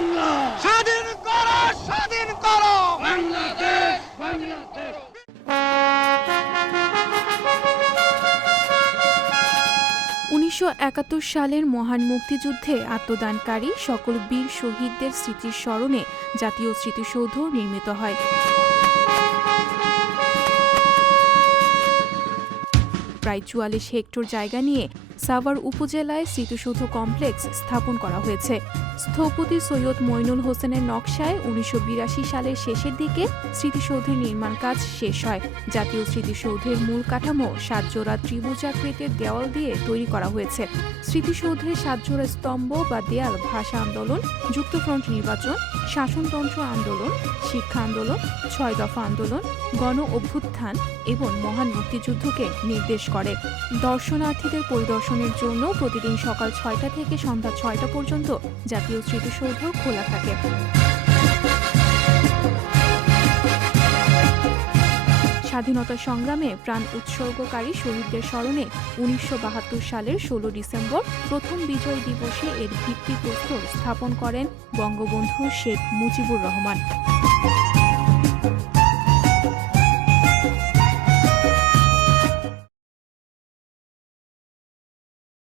বাংলা। স্বাধীন করো স্বাধীন করো। বাংলাদেশ বাংলাদেশ। উনিশশো একাত্তর সালের মহান মুক্তিযুদ্ধে আত্মদানকারী সকল বীর শহীদদের স্মৃতির স্মরণে জাতীয় স্মৃতিসৌধ নির্মিত হয়। প্রায় চুয়াল্লিশ হেক্টর জায়গা নিয়ে সাভার উপজেলায় স্মৃতিসৌধ কমপ্লেক্স স্থাপন করা হয়েছে। স্থপতি সৈয়দ মইনুল হোসেনের নকশায় উনিশশো সালের শেষের দিকে স্মৃতিসৌধের নির্মাণ কাজ শেষ হয়। জাতীয় স্মৃতিসৌধের মূল কাঠামো সাতজোড়া ত্রিভুজাকৃতির দেওয়াল দিয়ে তৈরি করা হয়েছে। স্মৃতিসৌধের সাতজোড়া স্তম্ভ বা দেয়াল, ভাষা আন্দোলন, যুক্তফ্রন্ট নির্বাচন, শাসনতন্ত্র আন্দোলন, শিক্ষা আন্দোলন, ছয় দফা আন্দোলন, গণ অভ্যুত্থান এবং মহান মুক্তিযুদ্ধকে নির্দেশ করে। দর্শনার্থীদের পরিদর্শনের জন্য প্রতিদিন সকাল ছয়টা থেকে সন্ধ্যা ছয়টা পর্যন্ত জাতীয় স্মৃতিসৌধ খোলা থাকে। স্বাধীনতা সংগ্রামে প্রাণ উৎসর্গকারী শহীদদের স্মরণে উনিশশো বাহাত্তর সালের ষোলো ডিসেম্বর প্রথম বিজয় দিবসে এর ভিত্তিপ্রস্তর স্থাপন করেন বঙ্গবন্ধু শেখ মুজিবুর রহমান।